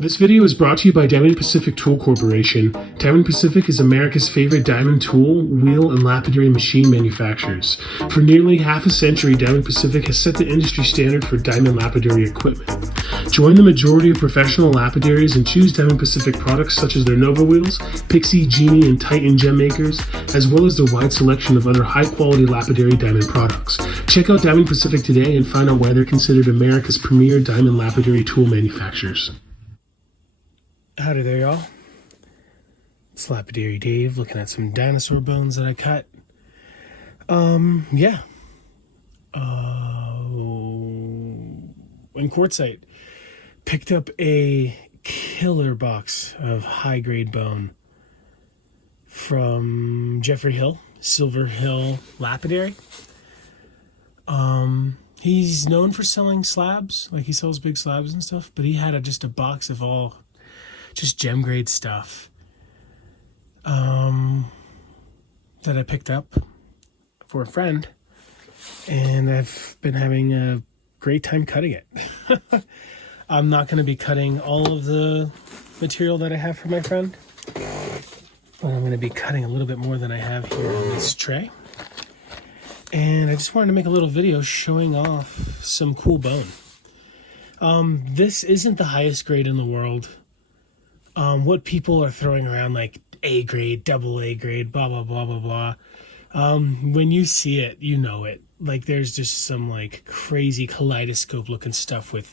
This video is brought to you by Diamond Pacific Tool Corporation. Diamond Pacific is America's favorite diamond tool, wheel, and lapidary machine manufacturers. For nearly half a century, Diamond Pacific has set the industry standard for diamond lapidary equipment. Join the majority of professional lapidaries and choose Diamond Pacific products such as their Nova wheels, Pixie, Genie, and Titan gem makers, as well as their wide selection of other high-quality lapidary diamond products. Check out Diamond Pacific today and find out why they're considered America's premier diamond lapidary tool manufacturers. Howdy there, y'all. It's Lapidary Dave looking at some dinosaur bones that I cut. In Quartzsite, picked up a killer box of high-grade bone from Jeffrey Hill, Silver Hill Lapidary. He's known for selling slabs, like he sells big slabs and stuff, but he had just a box of all just gem grade stuff that I picked up for a friend, and I've been having a great time cutting it. I'm not going to be cutting all of the material that I have for my friend, but I'm going to be cutting a little bit more than I have here on this tray. And I just wanted to make a little video showing off some cool bone. This isn't the highest grade in the world. What people are throwing around like A grade, double A grade, blah, blah, blah, blah, blah. When you see it, you know it. Like there's just some like crazy kaleidoscope looking stuff with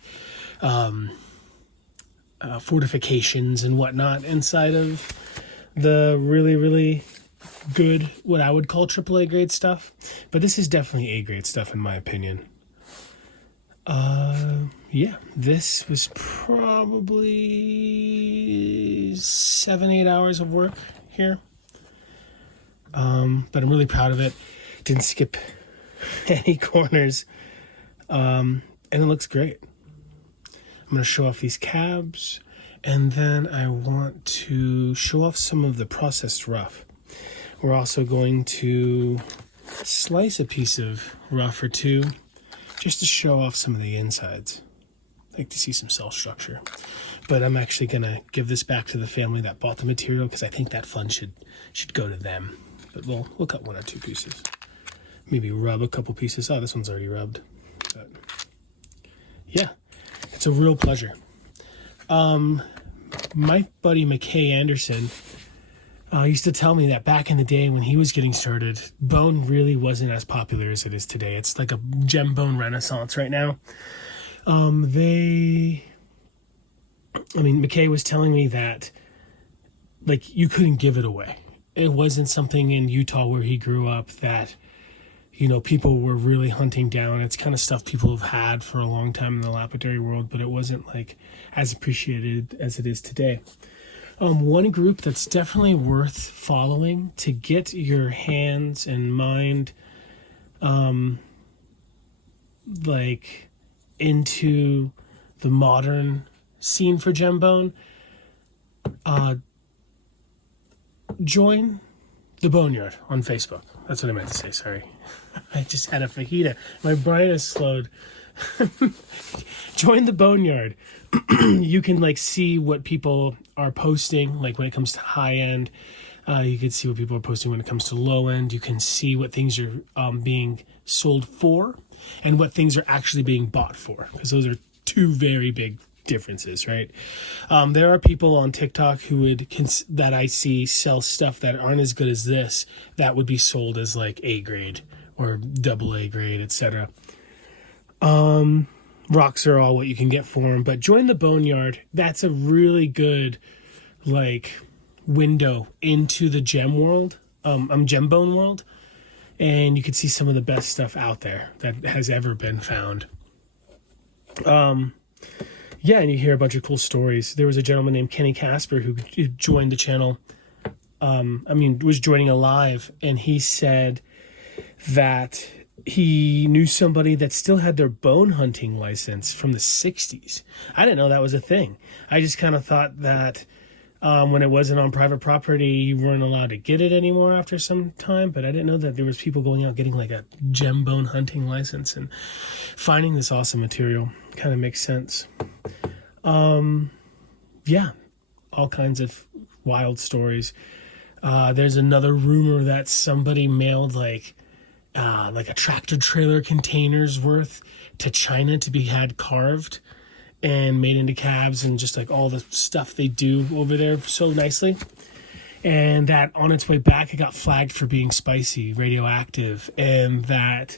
fortifications and whatnot inside of the really, really good, what I would call AAA grade stuff. But this is definitely A grade stuff in my opinion. Yeah, this was probably 7-8 hours of work here. But I'm really proud of it. Didn't skip any corners. And it looks great. I'm going to show off these cabs, and then I want to show off some of the processed rough. We're also going to slice a piece of rough or two just to show off some of the insides. I like to see some cell structure. But I'm actually going to give this back to the family that bought the material because I think that fun should go to them. But we'll cut one or two pieces. Maybe rub a couple pieces. Oh, this one's already rubbed. But yeah, it's a real pleasure. My buddy McKay Anderson used to tell me that back in the day when he was getting started, bone really wasn't as popular as it is today. It's like a gem bone renaissance right now. McKay was telling me that like you couldn't give it away. It wasn't something in Utah where he grew up that, you know, people were really hunting down. It's kind of stuff people have had for a long time in the lapidary world, but it wasn't like as appreciated as it is today. One group that's definitely worth following to get your hands and mind like into the modern scene for gem bone, join the Boneyard on Facebook. That's what I meant to say, sorry. I just had a fajita. My brain is slowed. Join the Boneyard. You can like see what people are posting, like when it comes to high end. You can see what people are posting when it comes to low end. You can see what things are being sold for and what things are actually being bought for, because those are two very big differences, right? There are people on TikTok who would that I see sell stuff that aren't as good as this, that would be sold as like A grade or double A grade, etc. Rocks are all what you can get for them, but join the Boneyard. That's a really good like window into the gem world, gem bone world, and you can see some of the best stuff out there that has ever been found. Yeah, and you hear a bunch of cool stories. There was a gentleman named Kenny Casper who joined the channel. Was joining a live, and he said that he knew somebody that still had their bone hunting license from the 60s. I didn't know that was a thing. I just kind of thought that when it wasn't on private property, you weren't allowed to get it anymore after some time. But I didn't know that there was people going out getting like a gem bone hunting license and finding this awesome material. Kind of makes sense. yeah, all kinds of wild stories. There's another rumor that somebody mailed like a tractor trailer container's worth to China to be had carved and made into cabs, and just like all the stuff they do over there so nicely. And that on its way back, it got flagged for being spicy, radioactive, and that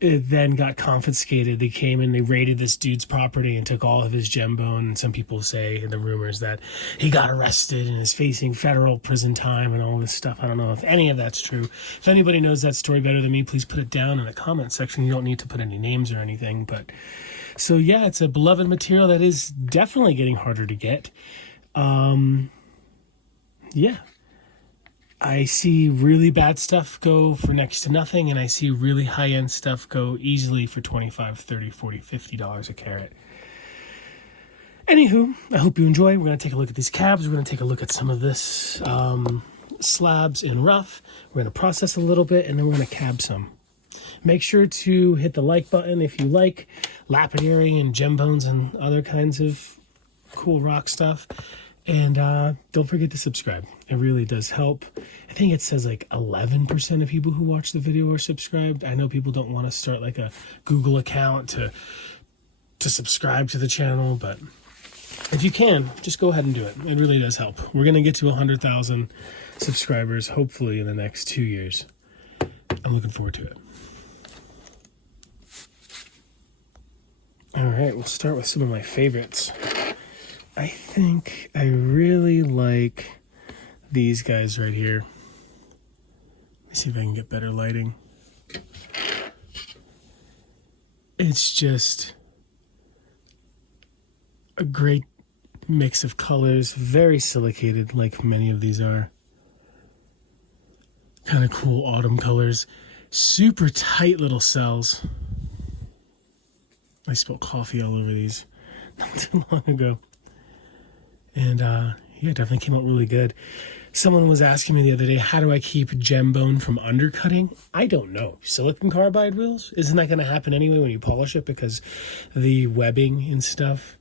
it then got confiscated. They came and they raided this dude's property and took all of his gem bone. And some people say in the rumors that he got arrested and is facing federal prison time and all this stuff. I don't know if any of that's true. If anybody knows that story better than me, please put it down in the comment section. You don't need to put any names or anything. But so yeah, it's a beloved material that is definitely getting harder to get. Yeah. I see really bad stuff go for next to nothing, and I see really high-end stuff go easily for $25, $30, $40, $50 a carat. Anywho, I hope you enjoy. We're going to take a look at these cabs. We're going to take a look at some of this slabs in rough. We're going to process a little bit, and then we're going to cab some. Make sure to hit the like button if you like lapidary and gem bones and other kinds of cool rock stuff. And don't forget to subscribe. It really does help. I think it says like 11% of people who watch the video are subscribed. I know people don't want to start like a Google account to subscribe to the channel, but if you can, just go ahead and do it. It really does help. We're going to get to 100,000 subscribers, hopefully in the next 2 years. I'm looking forward to it. All right, we'll start with some of my favorites. I think I really like these guys right here. Let me see if I can get better lighting. It's just a great mix of colors, very silicated like many of these are. Kind of cool autumn colors. Super tight little cells. I spilled coffee all over these not too long ago. And yeah, it definitely came out really good. Someone was asking me the other day, how do I keep gem bone from undercutting? I don't know. Silicon carbide wheels? Isn't that going to happen anyway when you polish it, because the webbing and stuff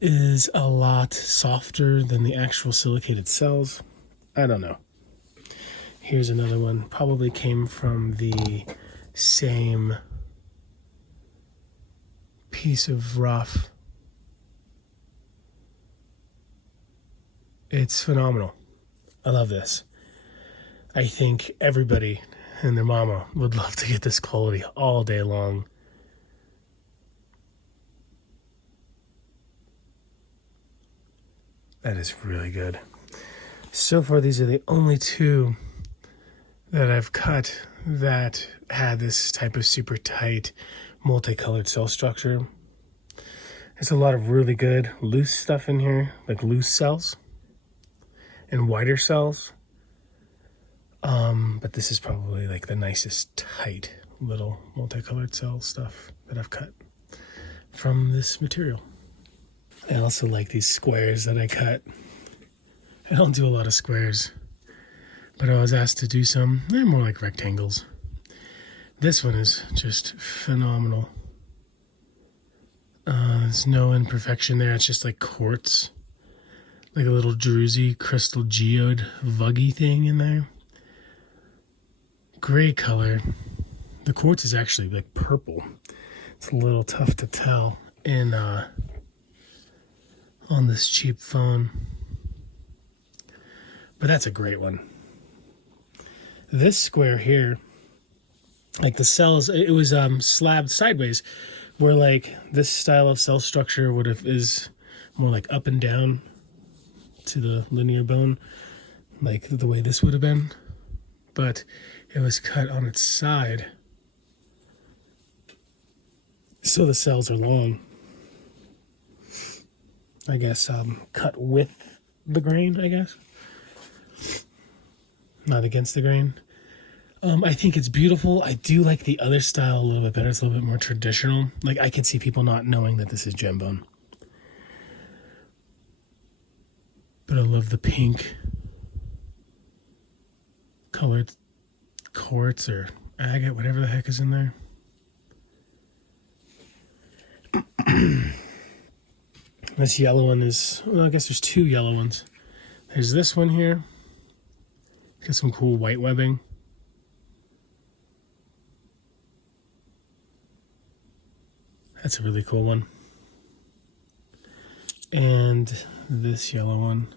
is a lot softer than the actual silicated cells? I don't know. Here's another one. Probably came from the same piece of rough. It's phenomenal. I love this. I think everybody and their mama would love to get this quality all day long. That is really good. So far, these are the only two that I've cut that had this type of super tight, multicolored cell structure. There's a lot of really good loose stuff in here, like loose cells and wider cells. But this is probably like the nicest tight little multicolored cell stuff that I've cut from this material. I also like these squares that I cut. I don't do a lot of squares, but I was asked to do some. They're more like rectangles. This one is just phenomenal. There's no imperfection there. It's just like quartz, like a little druzy crystal geode vuggy thing in there. Great color. The quartz is actually like purple. It's a little tough to tell in on this cheap phone, but that's a great one. This square here, like the cells, it was slabbed sideways, where like this style of cell structure is more like up and down to the linear bone, like the way this would have been, but it was cut on its side, so the cells are long. I guess cut with the grain, I guess, not against the grain. I think it's beautiful. I do like the other style a little bit better. It's a little bit more traditional. Like, I could see people not knowing that this is gem bone. But I love the pink colored quartz or agate, whatever the heck is in there. This yellow one is, well, I guess there's two yellow ones. There's this one here. Got some cool white webbing. That's a really cool one. And this yellow one.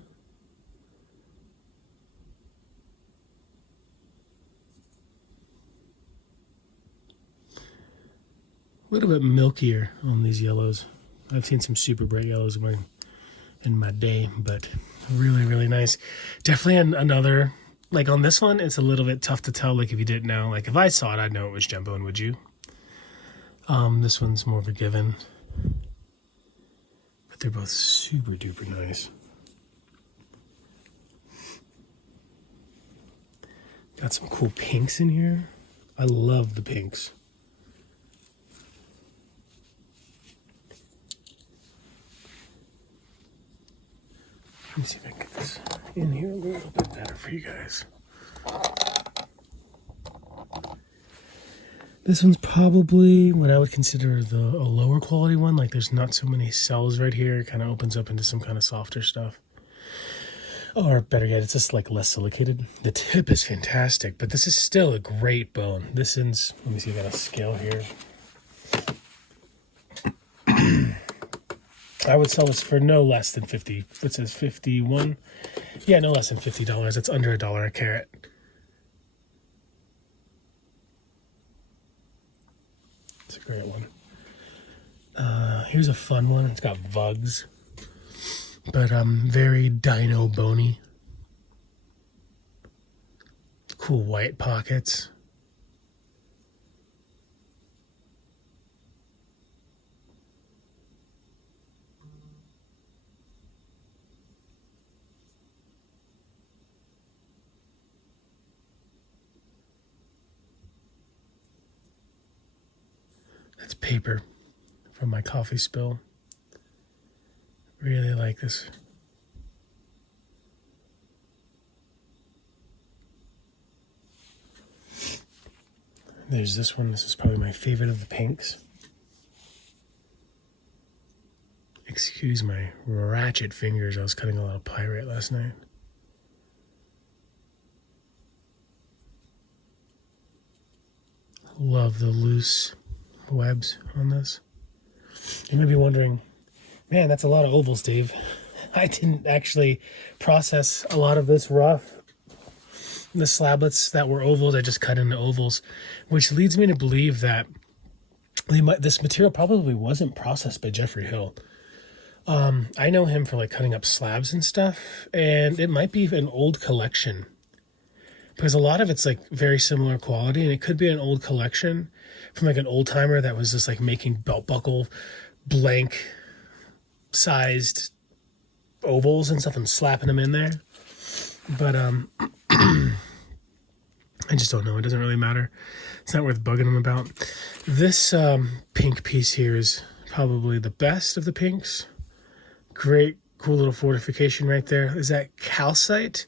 A little bit milkier on these yellows. I've seen some super bright yellows in my day, but really, really nice. Definitely another, like on this one, it's a little bit tough to tell, like if you didn't know. Like if I saw it, I'd know it was gem bone, would you? This one's more of a given. But they're both super duper nice. Got some cool pinks in here. I love the pinks. Let me see if I can get this in here a little bit better for you guys. This one's probably what I would consider a lower quality one. Like there's not so many cells right here. It kind of opens up into some kind of softer stuff. Or better yet, it's just like less silicated. The tip is fantastic, but this is still a great bone. This is, let me see if I got a scale here. I would sell this for no less than 50. It says 51. Yeah, no less than $50. It's under $1 a carat. It's a great one. Here's a fun one. It's got vugs, but very dino bony. Cool white pockets. That's paper from my coffee spill. Really like this. There's this one. This is probably my favorite of the pinks. Excuse my ratchet fingers. I was cutting a lot of pyrite last night. Love the loose webs on this. You may be wondering, man, that's a lot of ovals, Dave. I didn't actually process a lot of this rough. The slablets that were ovals, I just cut into ovals, which leads me to believe that this material probably wasn't processed by Jeffrey Hill. I know him for like cutting up slabs and stuff, and it might be an old collection because a lot of it's like very similar quality, and it could be an old collection from like an old timer that was just like making belt buckle blank sized ovals and stuff and slapping them in there. But I just don't know. It doesn't really matter. It's not worth bugging them about. This pink piece here is probably the best of the pinks. Great, cool little fortification right there. Is that calcite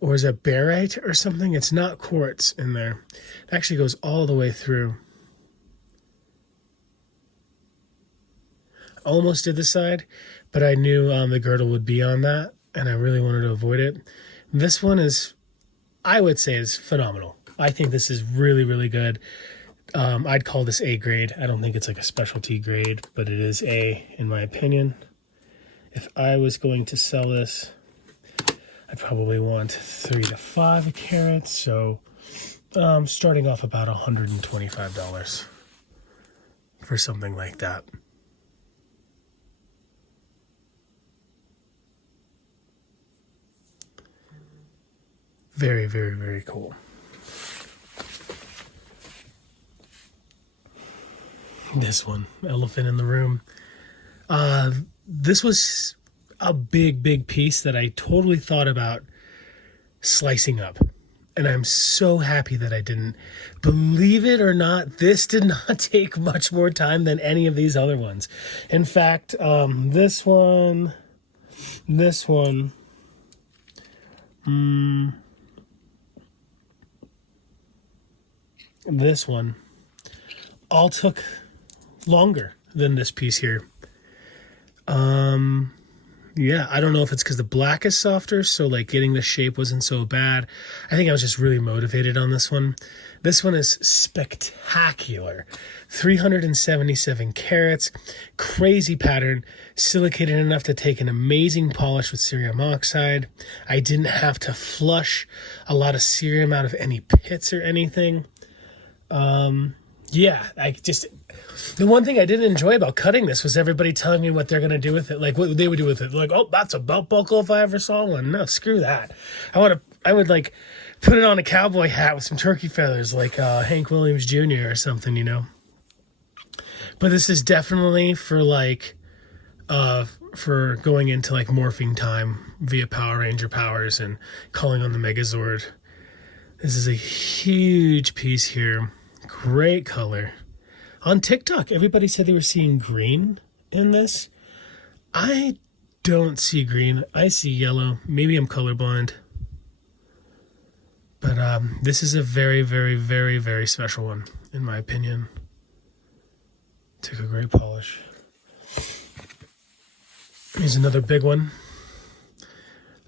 or is that barite or something? It's not quartz in there. It actually goes all the way through. Almost did the side, but I knew the girdle would be on that, and I really wanted to avoid it. This one is, I would say, is phenomenal. I think this is really, really good. I'd call this A grade. I don't think it's like a specialty grade, but it is A in my opinion. If I was going to sell this, I'd probably want 3 to 5 a carat. So starting off about $125 for something like that. Very, very, very cool. This one, elephant in the room. This was a big, big piece that I totally thought about slicing up. And I'm so happy that I didn't. Believe it or not, this did not take much more time than any of these other ones. In fact, this one, this one all took longer than this piece here. Yeah, I don't know if it's because the black is softer, so like getting the shape wasn't so bad. I think I was just really motivated on this one. This one is spectacular. 377 carats, crazy pattern, silicated enough to take an amazing polish with cerium oxide. I didn't have to flush a lot of cerium out of any pits or anything. Yeah, the one thing I didn't enjoy about cutting this was everybody telling me what they're going to do with it. Like what they would do with it. Like, oh, that's a belt buckle if I ever saw one. No, screw that. I would like put it on a cowboy hat with some turkey feathers like Hank Williams Jr. or something, you know. But this is definitely for like, for going into like morphing time via Power Ranger powers and calling on the Megazord. This is a huge piece here. Great color. On TikTok, everybody said they were seeing green in this. I don't see green. I see yellow. Maybe I'm colorblind. But this is a very, very, very, very special one, in my opinion. Took a great polish. Here's another big one.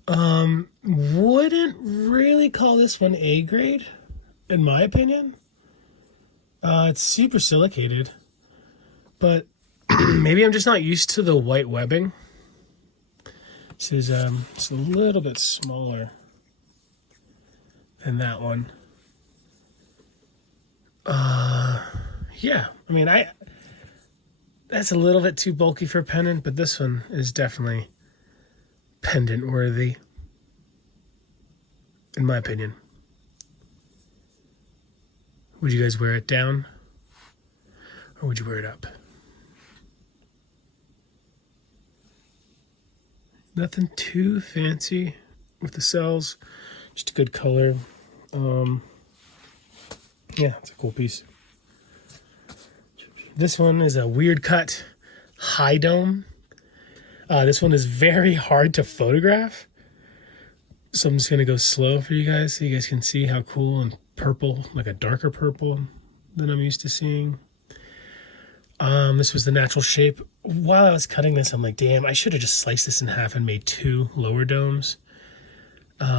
Wouldn't really call this one A grade, in my opinion. It's super silicated, but maybe I'm just not used to the white webbing. This is it's a little bit smaller than that one. Yeah, I mean, that's a little bit too bulky for a pendant, but this one is definitely pendant worthy, in my opinion. Would you guys wear it down, or would you wear it up? Nothing too fancy with the cells, just a good color. Yeah, it's a cool piece. This one is a weird cut high dome. This one is very hard to photograph, so I'm just gonna go slow for you guys so you guys can see how cool and purple, like a darker purple than I'm used to seeing. This was the natural shape. While I was cutting this, I'm like, damn, I should have just sliced this in half and made two lower domes.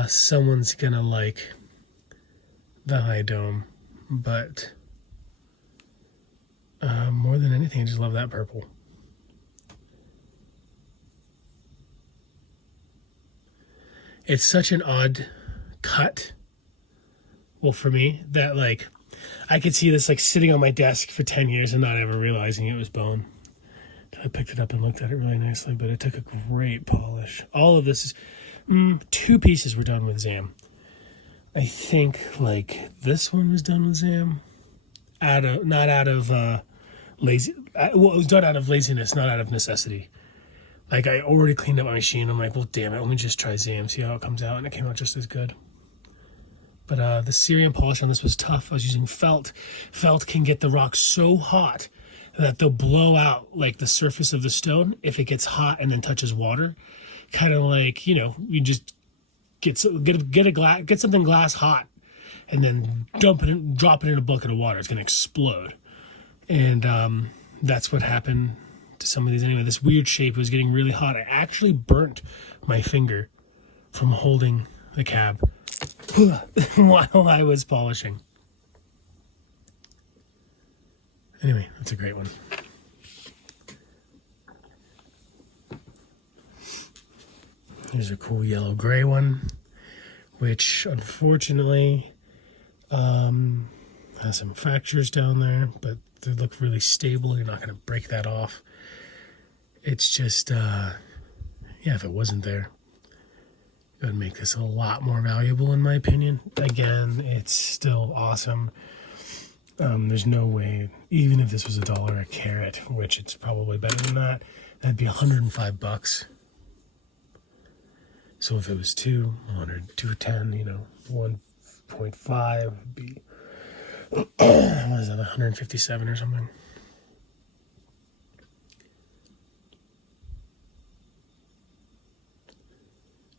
Someone's gonna like the high dome, but more than anything, I just love that purple. It's such an odd cut. Well, for me, that like I could see this like sitting on my desk for 10 years and not ever realizing it was bone. I picked it up and looked at it really nicely, but it took a great polish. All of this is two pieces were done with Zam. I think like this one was done with Zam, not out of lazy. Well, it was done out of laziness, not out of necessity. Like I already cleaned up my machine. I'm like, well, damn it, let me just try Zam, see how it comes out, and it came out just as good. But the cerium polish on this was tough. I was using felt. Felt can get the rock so hot that they'll blow out like the surface of the stone if it gets hot and then touches water. Kind of like, you know, you just get something glass hot and then drop it in a bucket of water. It's going to explode. And that's what happened to some of these. Anyway, this weird shape was getting really hot. I actually burnt my finger from holding the cab while I was polishing. Anyway, that's a great one. Here's a cool yellow-gray one, which unfortunately has some fractures down there, but they look really stable. You're not going to break that off. It's just, yeah, if it wasn't there, it would make this a lot more valuable, in my opinion. Again, it's still awesome. There's no way, even if this was $1 a carat, which it's probably better than that, that'd be $105. So if it was 200, 210, you know, 1.5 would be, what is that, 157 or something?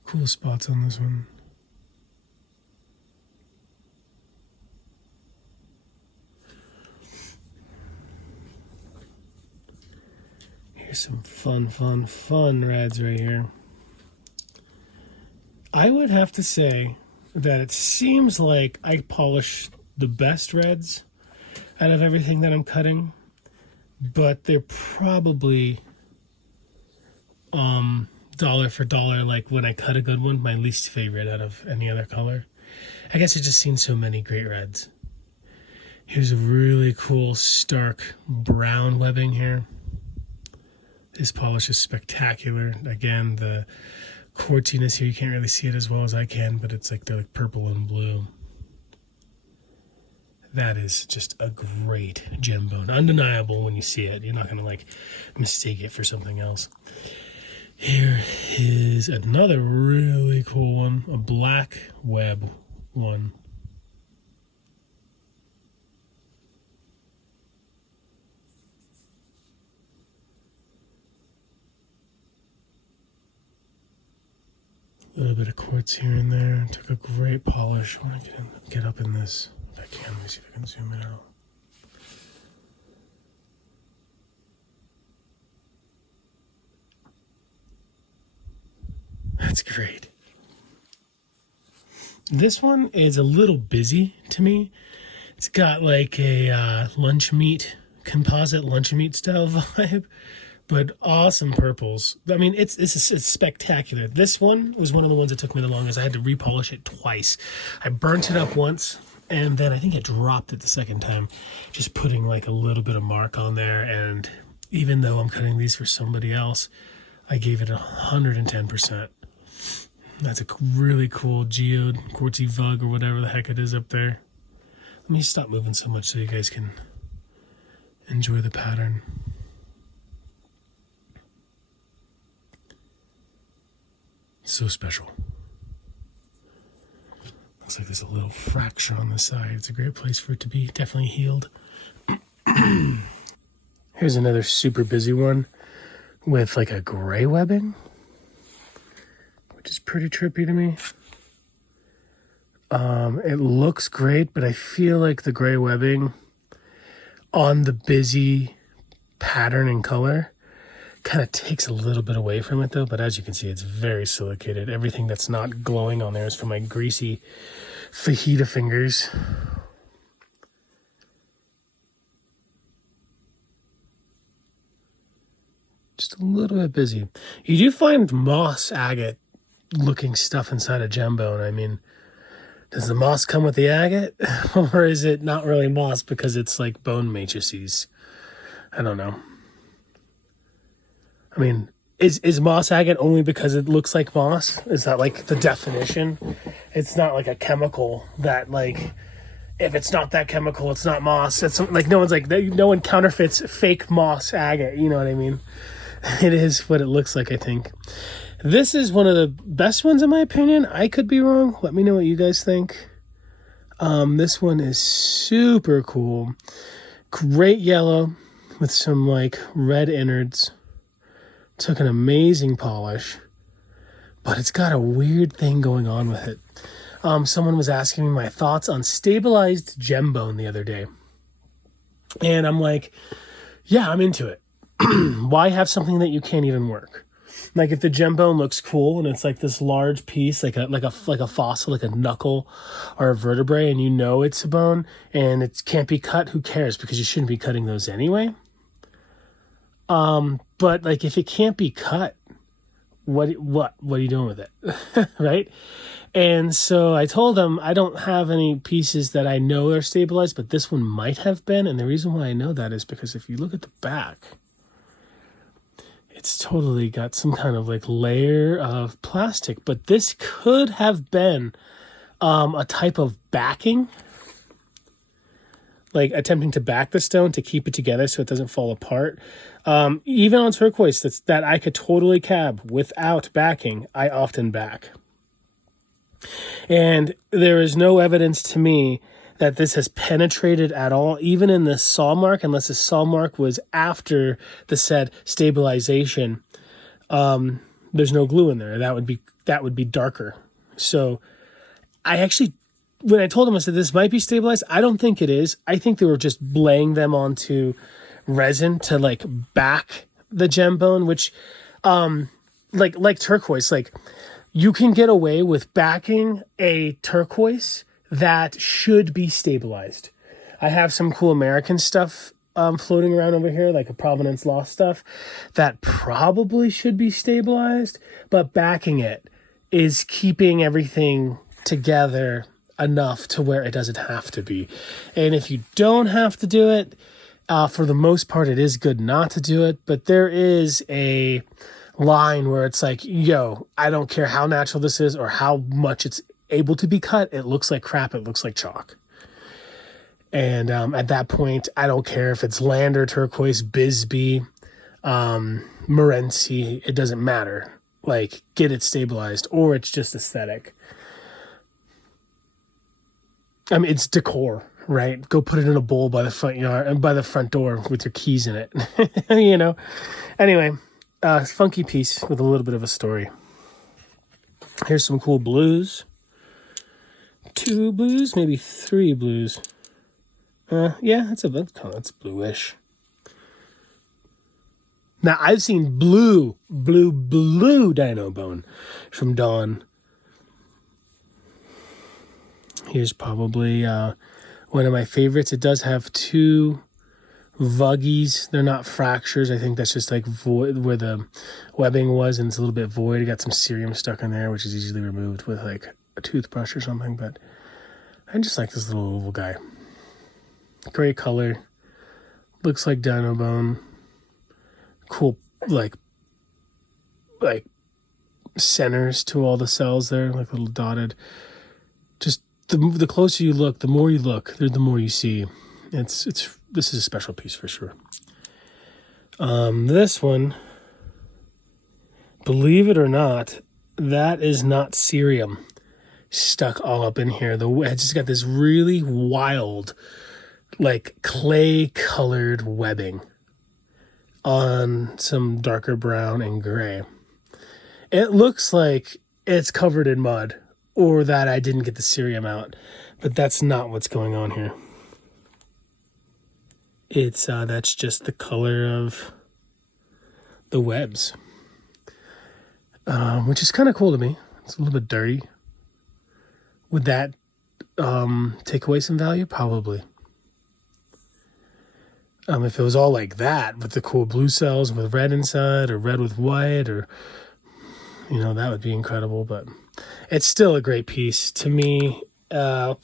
Cool spots on this one. Here's some fun reds right here. I would have to say that it seems like I polish the best reds out of everything that I'm cutting, but they're probably dollar for dollar, like when I cut a good one, my least favorite out of any other color. I guess I've just seen so many great reds. Here's a really cool stark brown webbing here. This polish is spectacular. Again, the quartziness here, you can't really see it as well as I can, but it's like they're like purple and blue. That is just a great gem bone. Undeniable when you see it. You're not going to like mistake it for something else. Here is another really cool one, a black web one. A little bit of quartz here and there. Took a great polish. I want to get up in this if I can. Let me see if I can zoom it out. That's great. This one is a little busy to me. It's got like a lunch meat, composite lunch meat style vibe, but awesome purples. I mean, it's spectacular. This one was one of the ones that took me the longest. I had to repolish it twice. I burnt it up once, and then I think I dropped it the second time, just putting like a little bit of mark on there. And even though I'm cutting these for somebody else, I gave it 110%. That's a really cool geode, quartzy vug, or whatever the heck it is up there. Let me stop moving so much so you guys can enjoy the pattern. So special. Looks like there's a little fracture on the side. It's a great place for it to be. Definitely healed. Here's another super busy one with like a gray webbing, which is pretty trippy to me. It looks great, but I feel like the gray webbing on the busy pattern and color kind of takes a little bit away from it though. But as you can see, it's very silicated. Everything that's not glowing on there is from my greasy fajita fingers. Just a little bit busy. You do find moss agate looking stuff inside a gem bone. I mean, does the moss come with the agate? Or is it not really moss because it's like bone matrices? I don't know. I mean, is moss agate only because it looks like moss? Is that like the definition? It's not like a chemical that like, if it's not that chemical, it's not moss. It's like no one counterfeits fake moss agate. You know what I mean? It is what it looks like, I think. This is one of the best ones in my opinion. I could be wrong. Let me know what you guys think. This one is super cool. Great yellow with some like red innards. Took an amazing polish, but it's got a weird thing going on with it. Someone was asking me my thoughts on stabilized gem bone the other day. And I'm like, yeah, I'm into it. Why have something that you can't even work? Like if the gem bone looks cool and it's like this large piece, like a fossil, like a knuckle or a vertebrae, and you know it's a bone and it can't be cut, who cares? Because you shouldn't be cutting those anyway. But like if it can't be cut, what are you doing with it? Right? And so I told him I don't have any pieces that I know are stabilized, but this one might have been. And the reason why I know that is because if you look at the back, it's totally got some kind of like layer of plastic, but this could have been a type of backing, like attempting to back the stone to keep it together so it doesn't fall apart. Even on turquoise that I could totally cab without backing, I often back. And there is no evidence to me that this has penetrated at all, even in this saw mark, unless the saw mark was after the said stabilization. There's no glue in there. That would be darker. So I actually, when I told him, I said, this might be stabilized. I don't think it is. I think they were just laying them onto resin to like back the gem bone, which like turquoise, like you can get away with backing a turquoise that should be stabilized. I have some cool American stuff floating around over here, like a Provenance Lost stuff that probably should be stabilized, but backing it is keeping everything together enough to where it doesn't have to be. And if you don't have to do it, for the most part, it is good not to do it, but there is a line where it's like, yo, I don't care how natural this is or how much it's able to be cut. It looks like crap. It looks like chalk. And at that point, I don't care if it's Lander, turquoise, Bisbee, Morenci, it doesn't matter. Like, get it stabilized, or it's just aesthetic. I mean, it's decor, right? Go put it in a bowl by the front yard and by the front door with your keys in it, you know? Anyway, funky piece with a little bit of a story. Here's some cool blues. 2 blues, maybe 3 blues. Yeah, that's bluish. Now, I've seen blue dino bone from Dawn. Here's probably one of my favorites. It does have 2 vuggies. They're not fractures. I think that's just like void where the webbing was, and it's a little bit void. It got some cerium stuck in there, which is easily removed with like a toothbrush or something. But I just like this little oval guy. Gray color, looks like dino bone. Cool, like centers to all the cells there, like little dotted. Just the closer you look, the more you look, the more you see. This is a special piece for sure. This one, believe it or not, that is not cerium stuck all up in here. It's just got this really wild, like clay colored webbing on some darker brown and gray. It looks like it's covered in mud or that I didn't get the cerium out, but that's not what's going on here. It's that's just the color of the webs, which is kind of cool to me. It's a little bit dirty. Would that take away some value? Probably. If it was all like that with the cool blue cells with red inside, or red with white, or, you know, that would be incredible. But it's still a great piece to me. No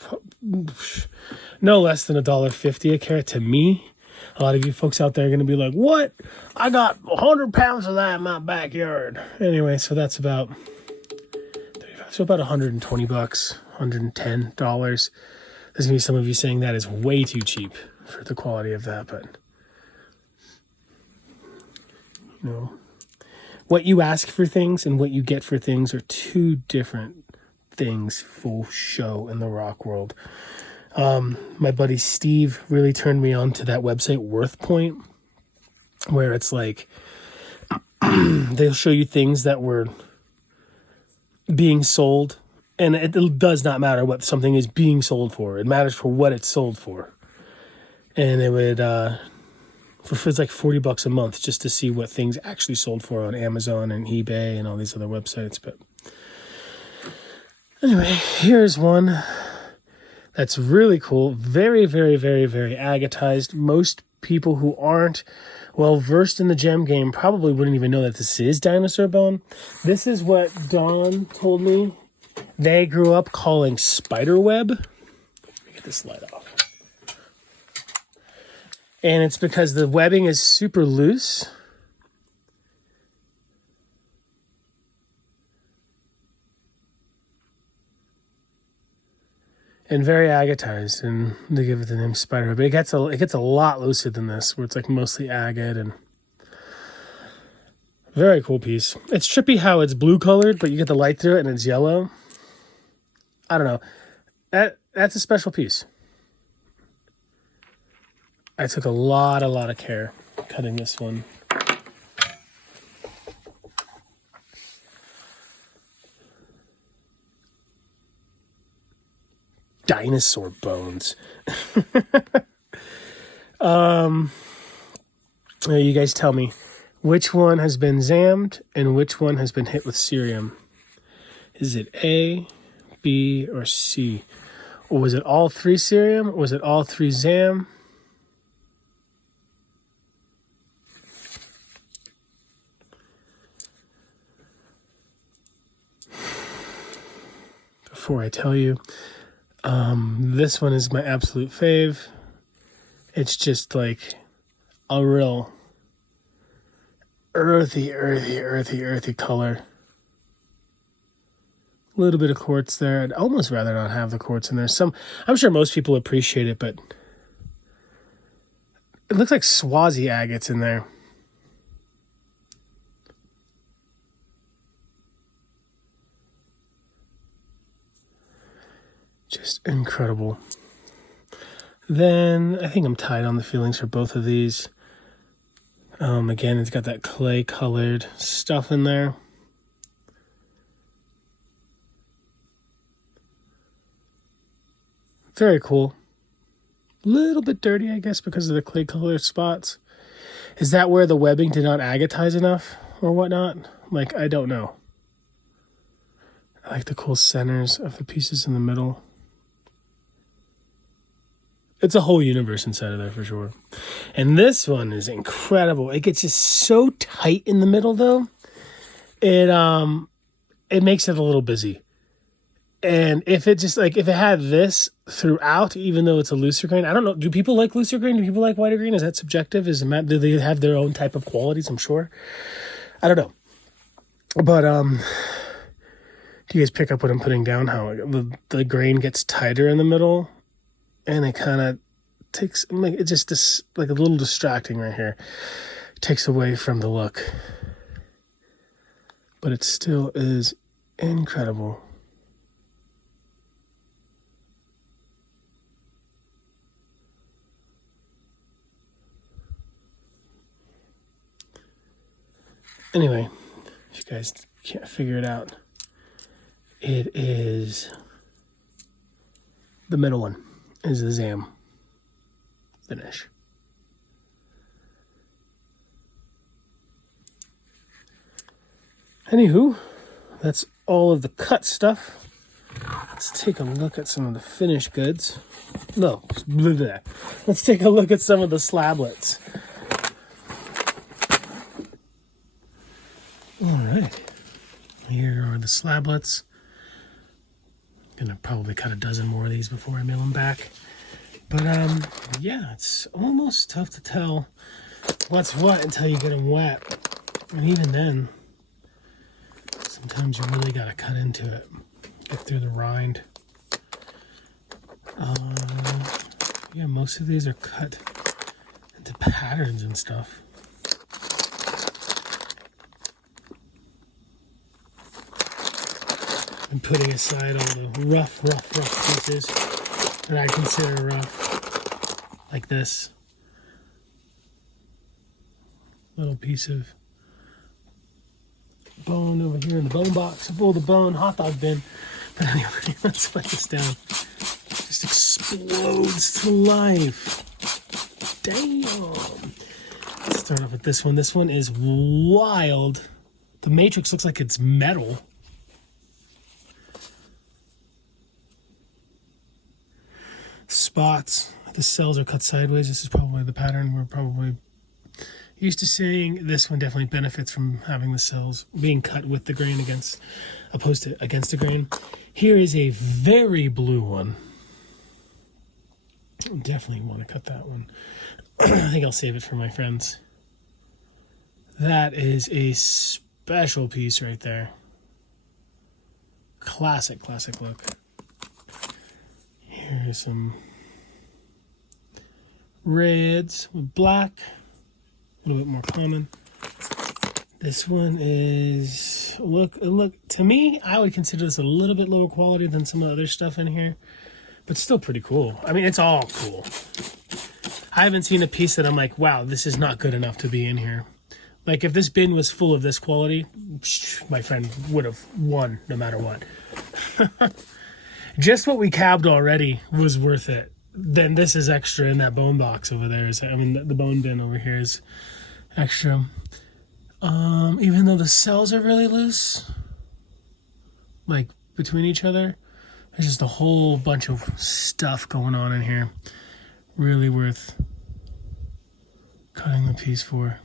less than $1.50 a carat to me. A lot of you folks out there are going to be like, what? I got 100 pounds of that in my backyard. Anyway, so that's about $120, $110. There's going to be some of you saying that is way too cheap for the quality of that, but you know, what you ask for things and what you get for things are 2 different things for show in the rock world. My buddy Steve really turned me on to that website WorthPoint, where it's like they'll show you things that were being sold, and it does not matter what something is being sold for. It matters for what it's sold for. And it would, it's like $40 a month just to see what things actually sold for on Amazon and eBay and all these other websites. But anyway, here's one that's really cool. Very, very, very, very agatized. Most people who aren't well versed in the gem game probably wouldn't even know that this is dinosaur bone. This is what Dawn told me they grew up calling spider web. Let me get this light off. And it's because the webbing is super loose. And very agatized, and they give it the name spider web. But it gets a lot looser than this, where it's like mostly agate, and very cool piece. It's trippy how it's blue colored, but you get the light through it and it's yellow. I don't know. That's a special piece. I took a lot of care cutting this one. Dinosaur bones. You guys tell me, which one has been zammed and which one has been hit with cerium. Is it A, B, or C? Or was it all three cerium? Or was it all three zam? Before I tell you, this one is my absolute fave. It's just like a real earthy color. A little bit of quartz there. I'd almost rather not have the quartz in there. I'm sure most people appreciate it, but it looks like Swazi agates in there. Just incredible. Then I think I'm tied on the feelings for both of these. Again, it's got that clay colored stuff in there. Very cool. A little bit dirty, I guess, because of the clay colored spots. Is that where the webbing did not agatize enough or whatnot? Like, I don't know. I like the cool centers of the pieces in the middle. It's a whole universe inside of there for sure. And this one is incredible. It gets just so tight in the middle though. It makes it a little busy. And if it had this throughout, even though it's a looser grain, I don't know. Do people like looser grain? Do people like whiter grain? Is that subjective? Do they have their own type of qualities? I'm sure. I don't know. But do you guys pick up what I'm putting down? How the grain gets tighter in the middle? And it kind of takes, it's just this, like a little distracting right here. Takes away from the look. But it still is incredible. Anyway, if you guys can't figure it out, it is the middle one. Is the zam finish. Anywho, that's all of the cut stuff. Let's take a look at some of the finished goods. No, blah, blah. Let's take a look at some of the slablets. All right, here are the slablets. Gonna probably cut a dozen more of these before I mail them back. But yeah, it's almost tough to tell what's what until you get them wet. And even then, sometimes you really gotta cut into it, get through the rind. Yeah, most of these are cut into patterns and stuff. I'm putting aside all the rough pieces that I consider rough, like this little piece of bone over here in the bone box. I pulled the bone hot dog bin, but anyway, let's let this down. It just explodes to life. Damn. Let's start off with this one. This one is wild. The matrix looks like it's metal. Spots. The cells are cut sideways. This is probably the pattern we're probably used to seeing. This one definitely benefits from having the cells being cut with the grain opposed to against the grain. Here is a very blue one. Definitely want to cut that one. I think I'll save it for my friends. That is a special piece right there. Classic look. Here's some reds with black, a little bit more common. This one is, look, to me, I would consider this a little bit lower quality than some of the other stuff in here, but still pretty cool. I mean, it's all cool. I haven't seen a piece that I'm like, wow, this is not good enough to be in here. Like, if this bin was full of this quality, my friend would have won no matter what. Just what we cabbed already was worth it. Then this is extra in that bone box over there. I mean, the bone bin over here is extra. Even though the cells are really loose, like between each other, there's just a whole bunch of stuff going on in here. Really worth cutting the piece for.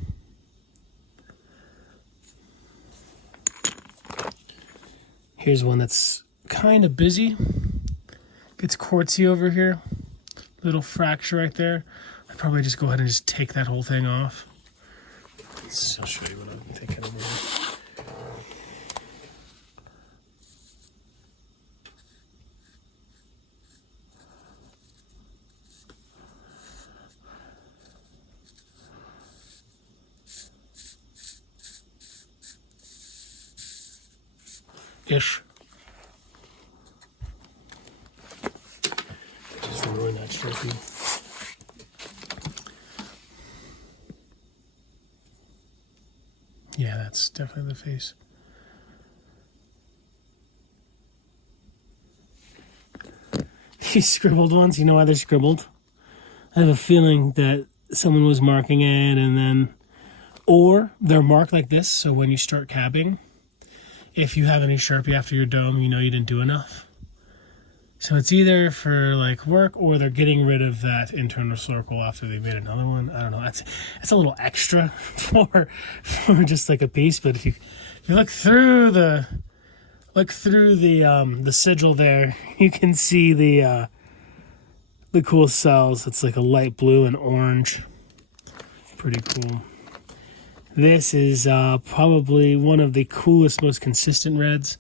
Here's one that's kind of busy. Gets quartzy over here. Little fracture right there. I'd probably just go ahead and just take that whole thing off. I'll show you what I'm thinking of here. Ish. Just ruin that trophy. Yeah, that's definitely the face. These scribbled ones, you know why they're scribbled? I have a feeling that someone was marking it and then, or they're marked like this, so when you start cabbing, if you have any Sharpie after your dome, you know you didn't do enough. So it's either for like work or they're getting rid of that internal circle after they made another one. I don't know. That's a little extra for just like a piece. But if you look through the sigil there, you can see the cool cells. It's like a light blue and orange. Pretty cool. This is probably one of the coolest, most consistent reds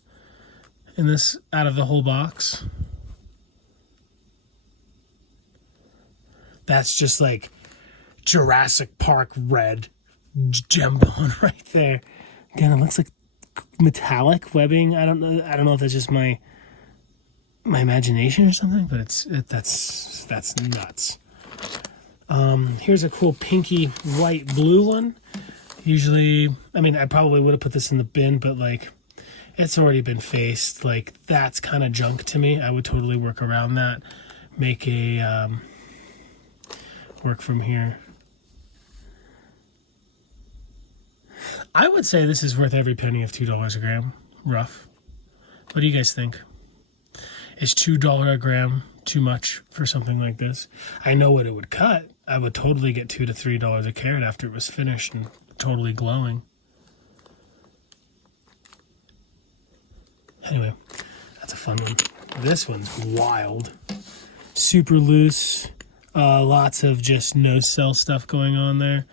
in this out of the whole box. That's just like Jurassic Park red gem bone right there. Again, it looks like metallic webbing. I don't know if that's just my imagination or something, but that's nuts. Here's a cool pinky white blue one. Usually, I mean, I probably would have put this in the bin, but like, it's already been faced. Like, that's kind of junk to me. I would totally work around that. Make a, work from here. I would say this is worth every penny of $2 a gram, rough. What do you guys think? Is $2 a gram too much for something like this? I know what it would cut. I would totally get $2 to $3 a carat after it was finished and totally glowing. Anyway, that's a fun one. This one's wild. Super loose. Lots of just no cell stuff going on there.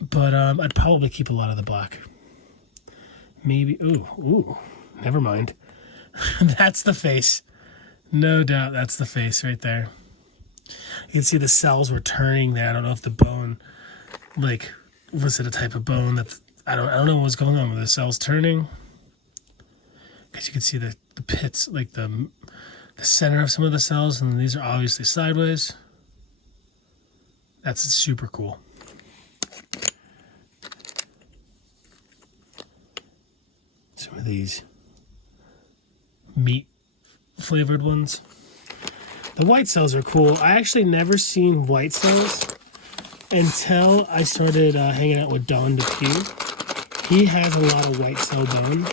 But I'd probably keep a lot of the black. Maybe, ooh, never mind. That's the face. No doubt that's the face right there. You can see the cells were turning there. I don't know if the bone, like, was it a type of bone that, I don't know what's going on with the cells turning. Because you can see the pits, like the center of some of the cells, and these are obviously sideways. That's super cool. Some of these meat flavored ones. The white cells are cool. I actually never seen white cells until I started hanging out with Don DePew. He has a lot of white cell bone.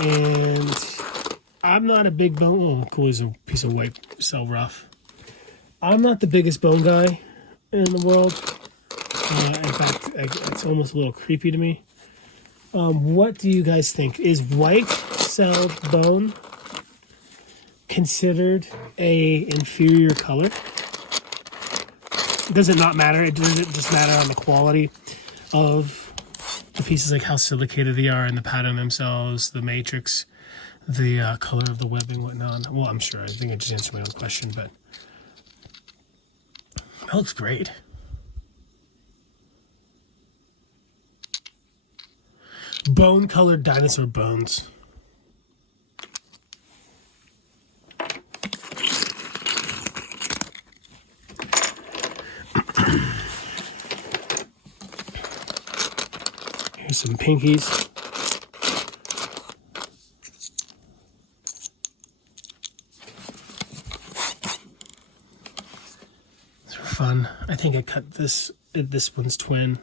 And I'm not a big bone. Oh, cool, is a piece of white cell rough. I'm not the biggest bone guy in the world. In fact, it's almost a little creepy to me. What do you guys think? Is white cell bone considered a inferior color? Does it not matter? Does it just matter on the quality of the pieces, like how silicated they are and the pattern themselves, the matrix, the color of the webbing, whatnot? Well, I'm sure. I think I just answered my own question, but that looks great. Bone-colored dinosaur bones. Here's some pinkies. These are fun. I think I cut this one's twin.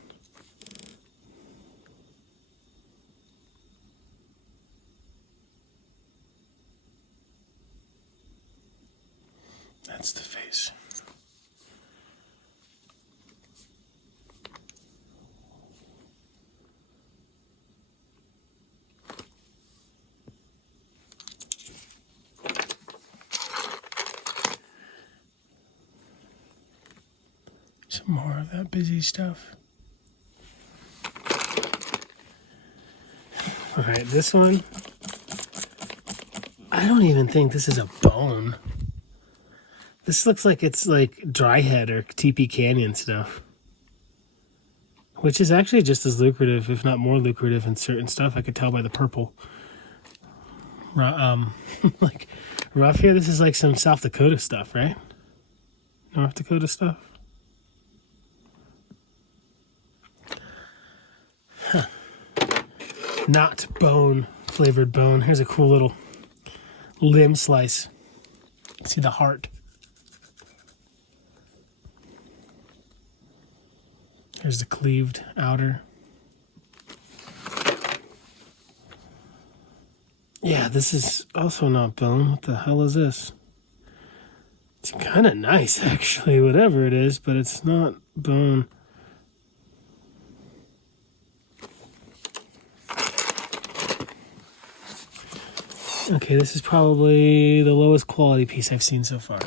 Some more of that busy stuff. All right, this one, I don't even think this is a bone. This looks like it's like dry head or TP Canyon stuff, which is actually just as lucrative, if not more lucrative in certain stuff. I could tell by the purple. Like rough here, this is like some South Dakota stuff, right? North Dakota stuff. Huh. Not bone, flavored bone. Here's a cool little limb slice. See the heart. Here's the cleaved outer. Yeah, this is also not bone. What the hell is this? It's kind of nice, actually, whatever it is, but it's not bone. Okay, this is probably the lowest quality piece I've seen so far.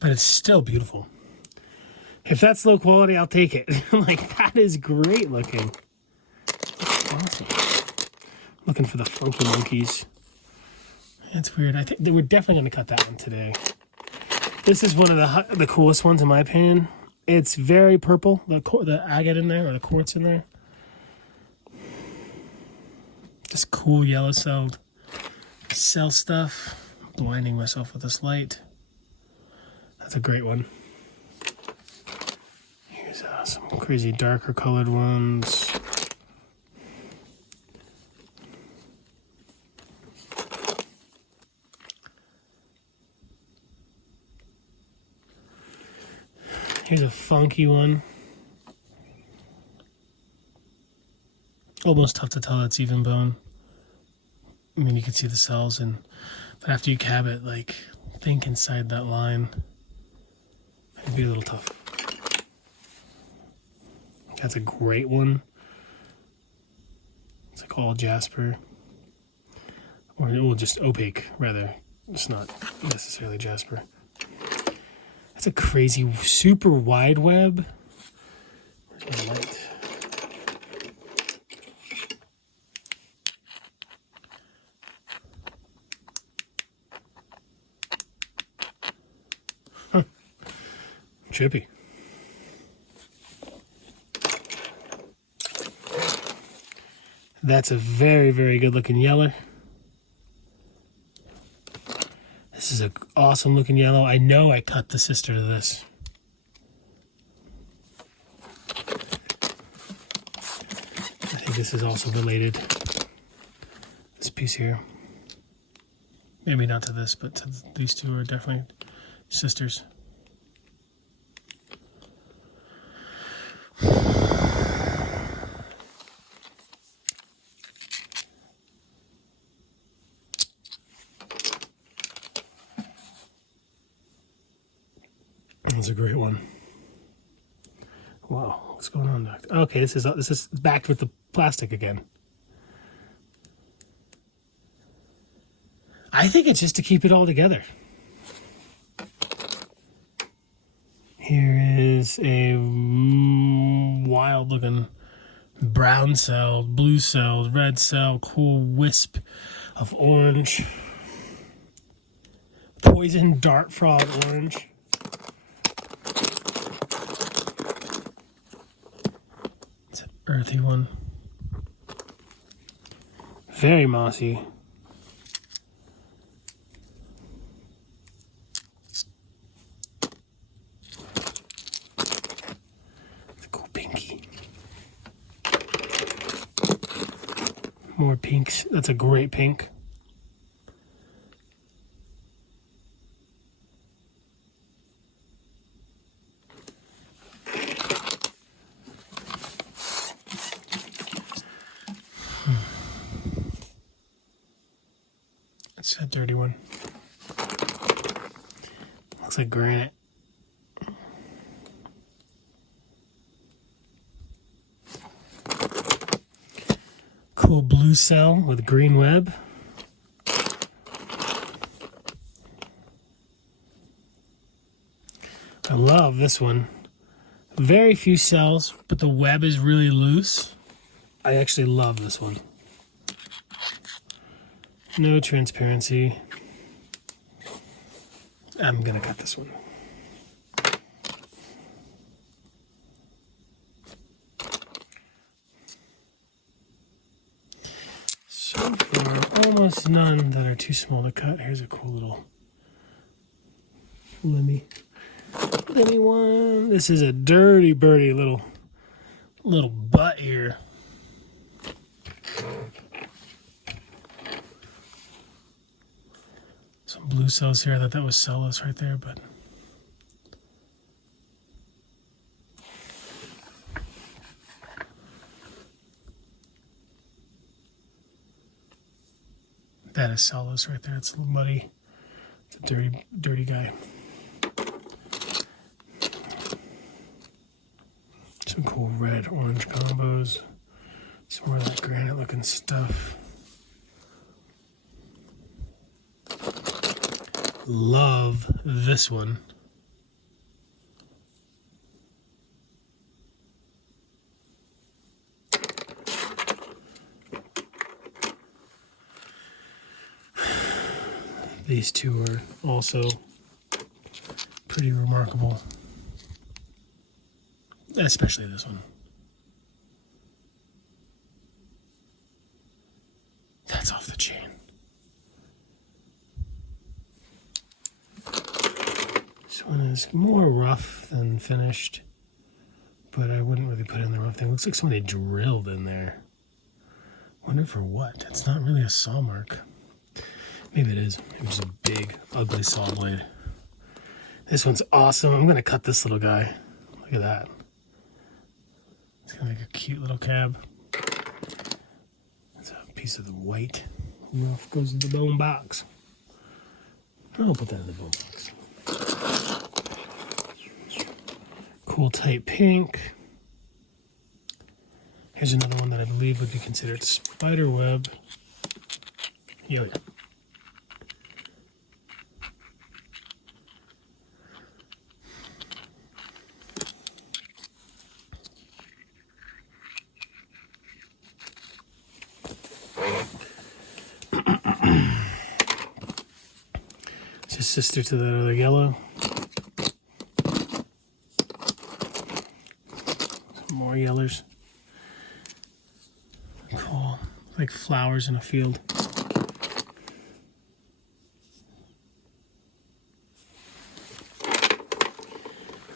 But it's still beautiful. If that's low quality, I'll take it. Like, that is great looking. That's awesome. Looking for the funky monkeys. That's weird. I think they were definitely going to cut that one today. This is one of the coolest ones in my opinion. It's very purple. The agate in there, or the quartz in there. Just cool yellow-celled cell stuff. Blinding myself with this light. That's a great one. Here's some crazy darker colored ones. Here's a funky one. Almost tough to tell that's even bone. I mean, you can see the cells, but after you cab it, like, think inside that line. It'd be a little tough. That's a great one. It's like all jasper. Or just opaque, rather. It's not necessarily jasper. That's a crazy, super wide web. Where's my light? Huh. Trippy. That's a very, very good looking yellow. This is an awesome looking yellow. I know I cut the sister to this. I think this is also related. This piece here. Maybe not to this, but to these two are definitely sisters. That's a great one. Wow, what's going on, Doctor? Okay, this is backed with the plastic again. I think it's just to keep it all together. Here is a wild-looking brown cell, blue cell, red cell, cool wisp of orange. Poison dart frog orange. It's an earthy one. Very mossy. More pinks. That's a great pink. It's a dirty one. Looks like granite. Cool blue cell with green web. I love this one. Very few cells, but the web is really loose. I actually love this one. No transparency. I'm gonna cut this one. So far, almost none that are too small to cut. Here's a cool little lemmy one. This is a dirty birdie little butt here. Some blue cells here. I thought that was cellus right there, but that is cellus right there. It's a little muddy. It's a dirty guy. Some cool red-orange combos. Some more of that granite-looking stuff. Love this one. These two are also pretty remarkable. Especially this one. That's off the chain. This one is more rough than finished, but I wouldn't really put in the rough thing. It looks like somebody drilled in there. Wonder for what? It's not really a saw mark. Maybe it is. It was a big, ugly saw blade. This one's awesome. I'm gonna cut this little guy. Look at that. It's gonna make a cute little cab. That's a piece of the white. Enough goes in the bone box. I'll put that in the bone box. Cool tight pink. Here's another one that I believe would be considered spider web. Yeah. It's a sister to the other yellow. Some more yellers. Cool. Like flowers in a field.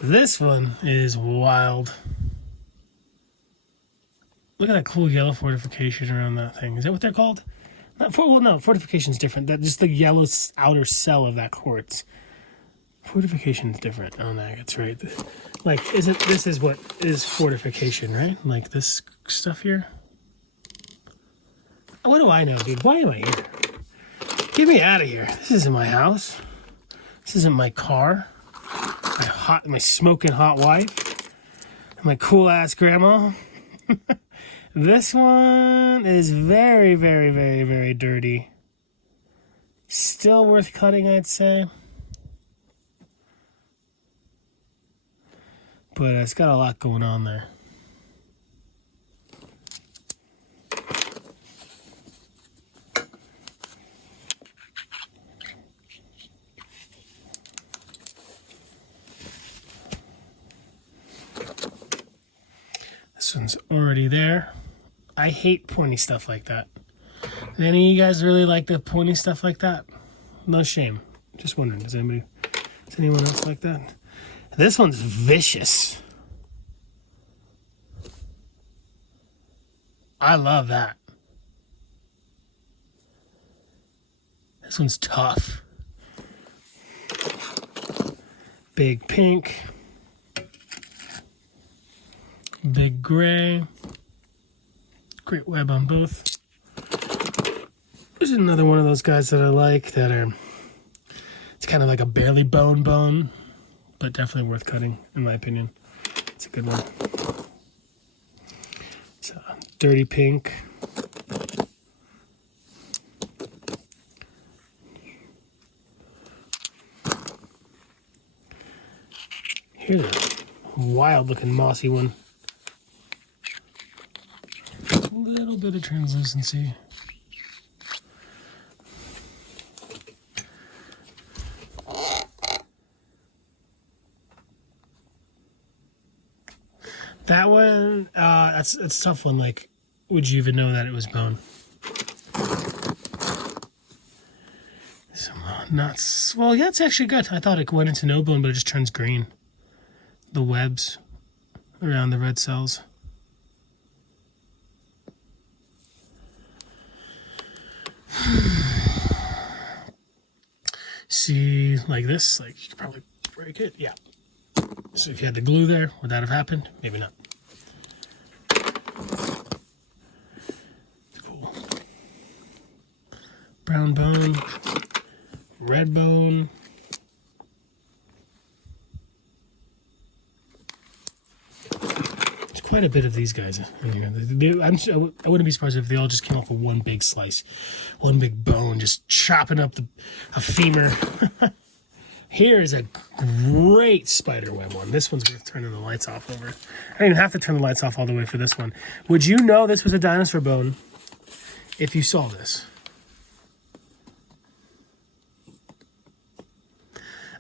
This one is wild. Look at that cool yellow fortification around that thing. Is that what they're called? Well, no, fortification is different. That just the yellow outer cell of that quartz. Fortification is different. Oh, no, that's right. Like, this is what is fortification, right? Like this stuff here. What do I know, dude? Why am I here? Get me out of here. This isn't my house. This isn't my car. My smoking hot wife. My cool ass grandma. This one is very, very, very, very dirty. Still worth cutting, I'd say. But it's got a lot going on there. This one's already there. I hate pointy stuff like that. Do any of you guys really like the pointy stuff like that? No shame. Just wondering, does anyone else like that? This one's vicious. I love that. This one's tough. Big pink. Big gray. Great web on both. There's another one of those guys that I like that are, it's kind of like a barely bone, but definitely worth cutting, in my opinion. It's a good one. It's a dirty pink. Here's a wild looking mossy one. A little bit of translucency. That one, that's a tough one. Like, would you even know that it was bone? Some nuts. Well, yeah, it's actually good. I thought it went into no bone, but it just turns green. The webs around the red cells. See, like this, like you could probably break it. Yeah. So if you had the glue there, would that have happened? Maybe not. Cool. Brown bone, red bone. There's quite a bit of these guys in here. I wouldn't be surprised if they all just came off of one big slice, one big bone, just chopping up a femur. Here is a great spider web one. This one's worth turning the lights off over. I don't even have to turn the lights off all the way for this one. Would you know this was a dinosaur bone if you saw this?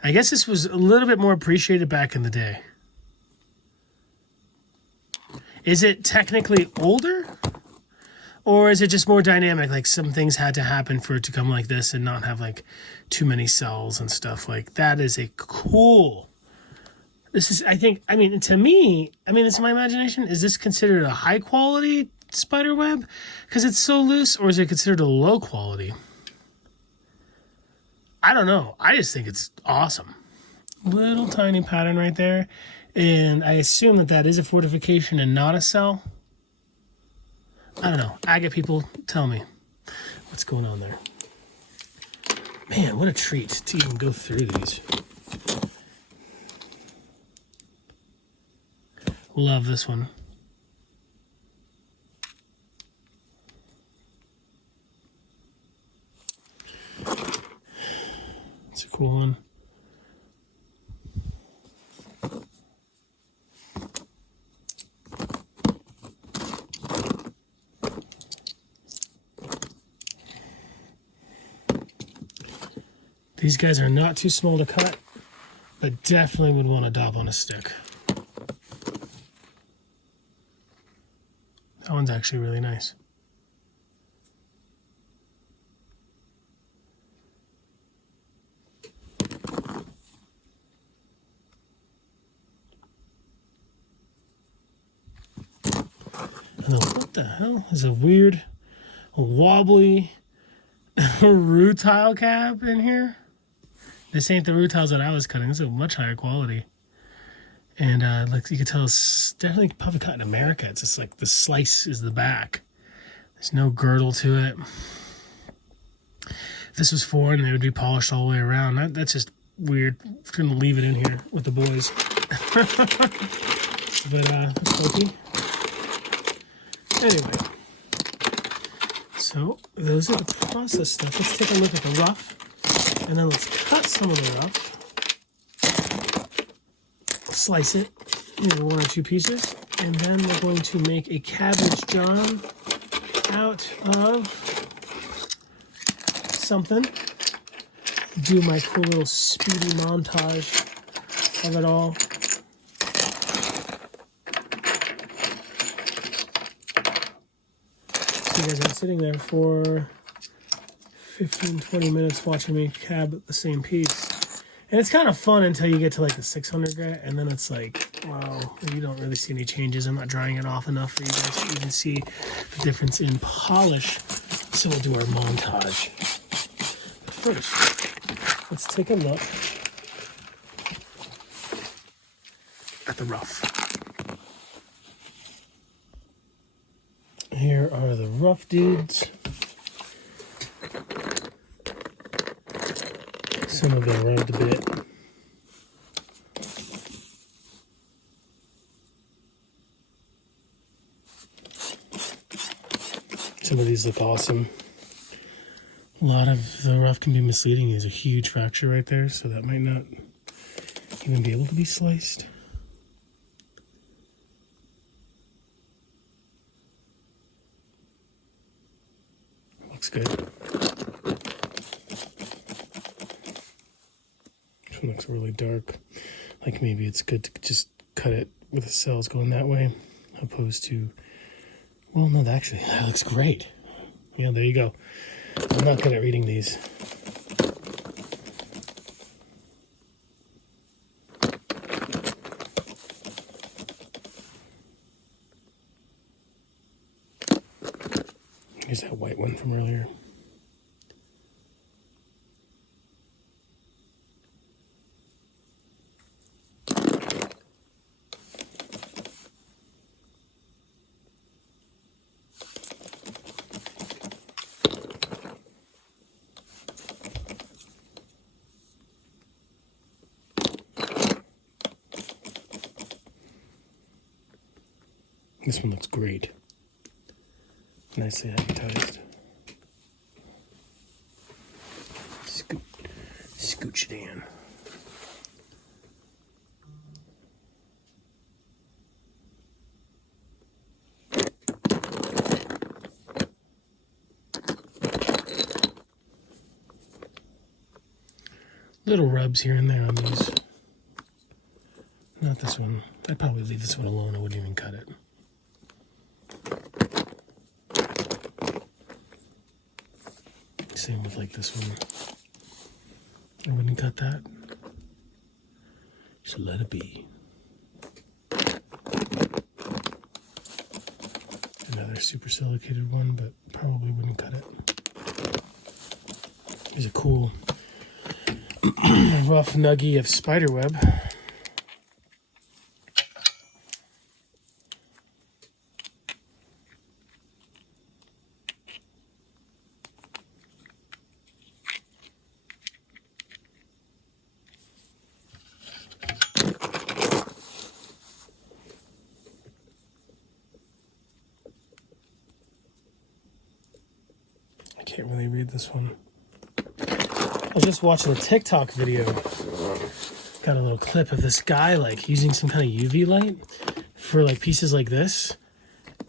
I guess this was a little bit more appreciated back in the day. Is it technically older? Or is it just more dynamic? Like some things had to happen for it to come like this and not have like too many cells and stuff. Like that is a cool. This is, I think, to me, it's my imagination. Is this considered a high quality spider web because it's so loose, or is it considered a low quality? I don't know. I just think it's awesome. Little tiny pattern right there. And I assume that is a fortification and not a cell. I don't know. Agate people, tell me what's going on there. Man, what a treat to even go through these. Love this one. It's a cool one. These guys are not too small to cut, but definitely would want to dab on a stick. That one's actually really nice. And then what the hell is a weird, wobbly rutile cap in here? This ain't the rutiles that I was cutting. This is a much higher quality. And like you can tell, it's definitely probably cut in America. It's just like the slice is the back. There's no girdle to it. If this was foreign, they would be polished all the way around. That's just weird. I'm going to leave it in here with the boys. But that's funky. Anyway. So those are the process stuff. Let's take a look at the rough. And then let's cut some of the rough. Slice it into 1 or 2 pieces. And then we're going to make a cabbage John out of something. Do my cool little speedy montage of it all. So you guys are sitting there for 15-20 minutes watching me cab the same piece, and it's kind of fun until you get to like the 600 grit, and then it's like, wow, you don't really see any changes. I'm not drying it off enough for you guys to even see the difference in polish. So we'll do our montage. But first, let's take a look at the rough. Here are the rough dudes. Some of them rubbed a bit. Some of these look awesome. A lot of the rough can be misleading. There's a huge fracture right there, so that might not even be able to be sliced. looks really dark. Like maybe it's good to just cut it with the cells going that way, opposed to, well, no, actually, that looks great. Yeah, there you go. I'm not good at reading these. Here's that white one from earlier. This one looks great. Nicely advertised. Scooch it in. Little rubs here and there on these. Not this one. I'd probably leave this one alone. I wouldn't even cut it. Same with like this one. I wouldn't cut that. Just let it be. Another super silicated one, but probably wouldn't cut it. Here's a cool rough nuggie of spider web. I can't really read this one. I was just watching a TikTok video. Got a little clip of this guy like using some kind of UV light for like pieces like this.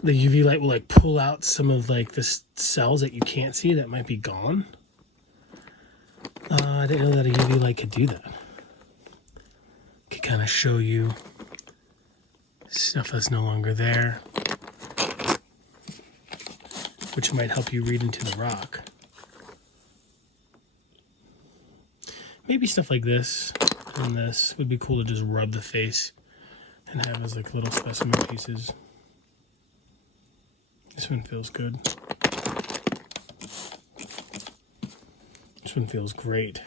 The UV light will like pull out some of like the cells that you can't see that might be gone. I didn't know that a UV light could do that. Could kind of show you stuff that's no longer there, which might help you read into the rock. Maybe stuff like this and this would be cool to just rub the face and have as like little specimen pieces. This one feels good. This one feels great.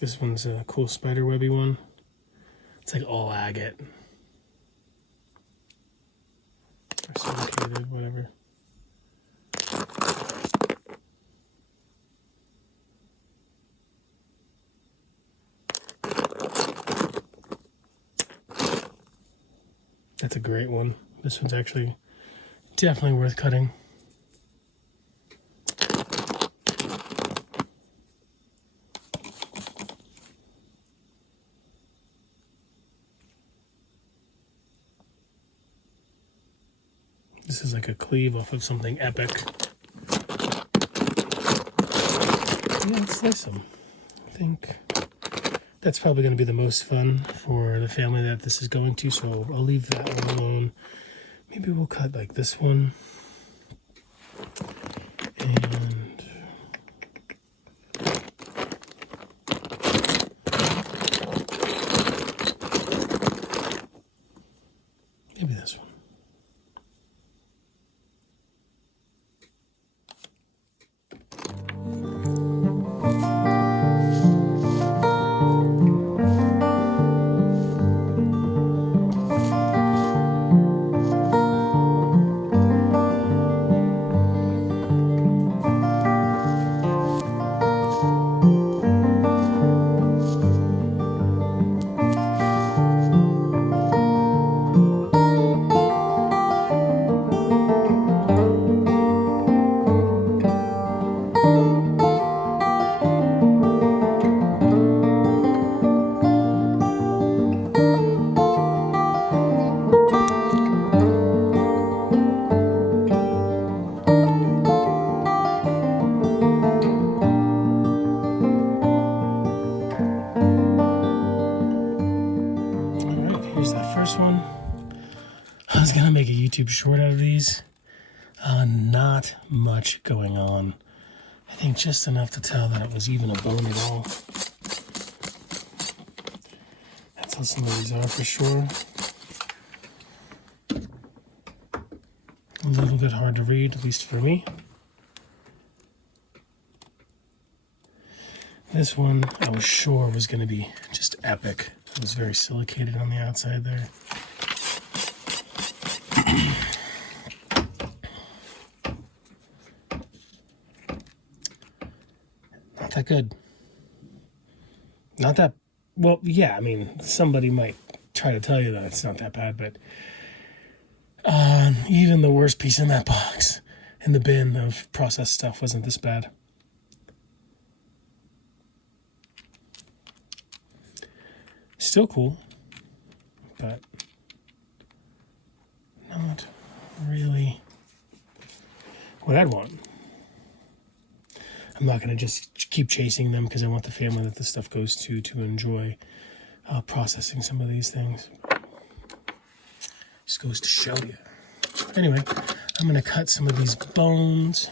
This one's a cool spider webby one. It's like all agate. Or silicated, whatever. That's a great one. This one's actually definitely worth cutting. This is like a cleave off of something epic. Yeah, let's slice them. I think that's probably going to be the most fun for the family that this is going to, so I'll leave that one alone. Maybe we'll cut like this one. And maybe this one. YouTube short out of these. Not much going on. I think just enough to tell that it was even a bone at all. That's how some of these are for sure. A little bit hard to read, at least for me. This one I was sure was going to be just epic. It was very silicated on the outside there. Not that good. Not that, well, yeah, I mean, somebody might try to tell you that it's not that bad, but even the worst piece in that box, in the bin of processed stuff, wasn't this bad. Still cool, but not really what I'd want. I'm not going to just keep chasing them because I want the family that this stuff goes to enjoy processing some of these things. Just goes to show you. Anyway, I'm going to cut some of these bones,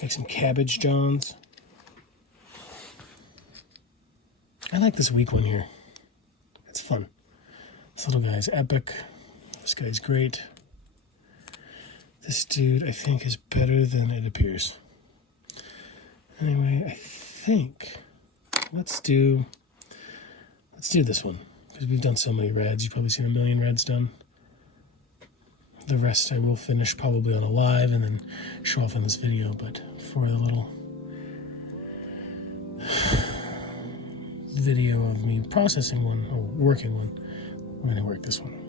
make some cabbage johns. I like this weak one here. It's fun. This little guy's epic. This guy's great. This dude, I think, is better than it appears. Anyway, I think let's do this one, because we've done so many reds. You've probably seen a million reds done. The rest I will finish probably on a live and then show off in this video, but for the little video of me processing one or working one, we're going to work this one.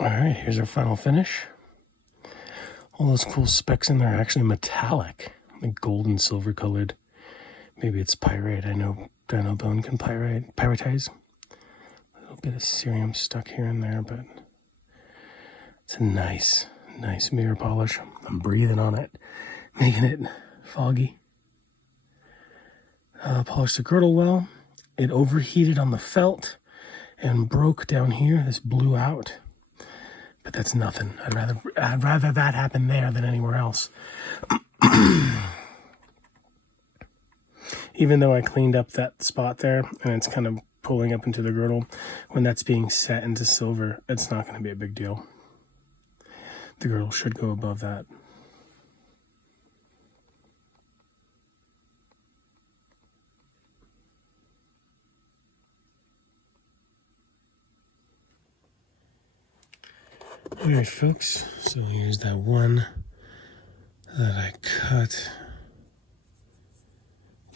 All right, here's our final finish. All those cool specks in there are actually metallic, like gold and silver colored. Maybe it's pyrite. I know dino bone can pyritize. A little bit of cerium stuck here and there, but it's a nice mirror polish. I'm breathing on it, making it foggy. Polished the girdle well. It overheated on the felt and broke down here. This blew out. But that's nothing. I'd rather that happen there than anywhere else. even though I cleaned up that spot there and it's kind of pulling up into the girdle, when that's being set into silver, it's not going to be a big deal. The girdle should go above that. Alright folks, so here's that one that I cut.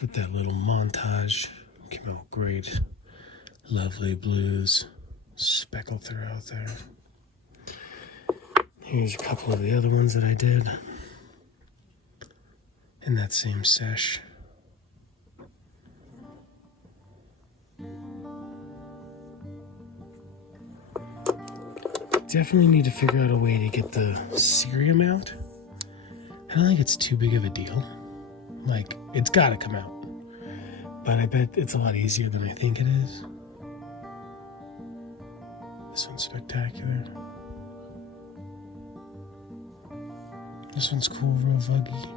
With that little montage, came out great. Lovely blues speckled throughout there. Here's a couple of the other ones that I did in that same sesh. Definitely need to figure out a way to get the cerium out. I don't think it's too big of a deal. Like, it's gotta come out. But I bet it's a lot easier than I think it is. This one's spectacular. This one's cool, real vuggy.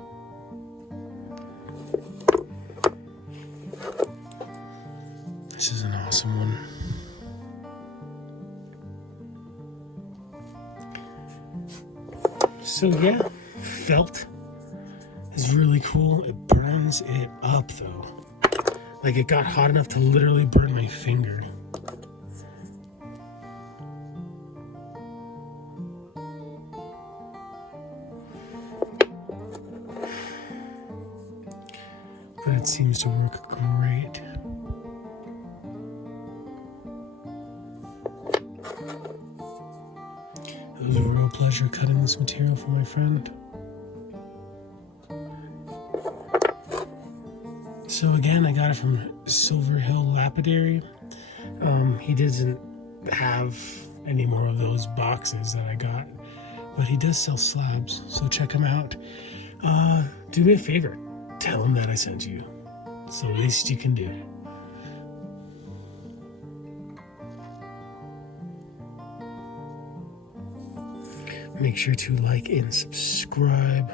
This is an awesome one. So yeah, felt is really cool. It burns it up though. Like it got hot enough to literally burn my finger. But it seems to work great. It was a real pleasure cutting this material for my friend. So again, I got it from Silver Hill Lapidary. He doesn't have any more of those boxes that I got, but he does sell slabs, so check him out. Do me a favor, tell him that I sent you. It's the least you can do. Make sure to like and subscribe.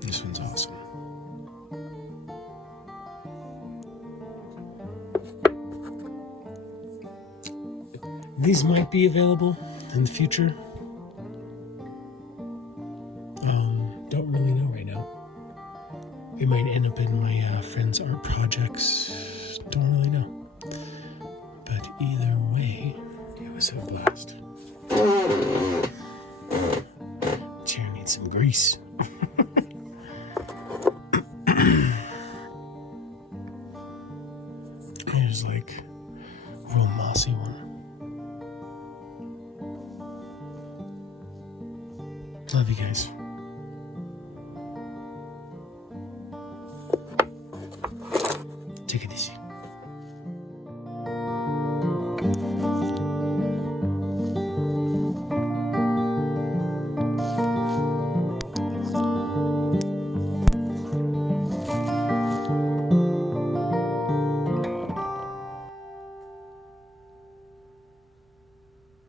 This one's awesome. These might be available in the future. Don't really know right now. It might end up in my friend's art projects. Don't really know. But either way, it was a blast. Chair needs some grease. Here's like a real mossy one. Love you guys. Take it easy.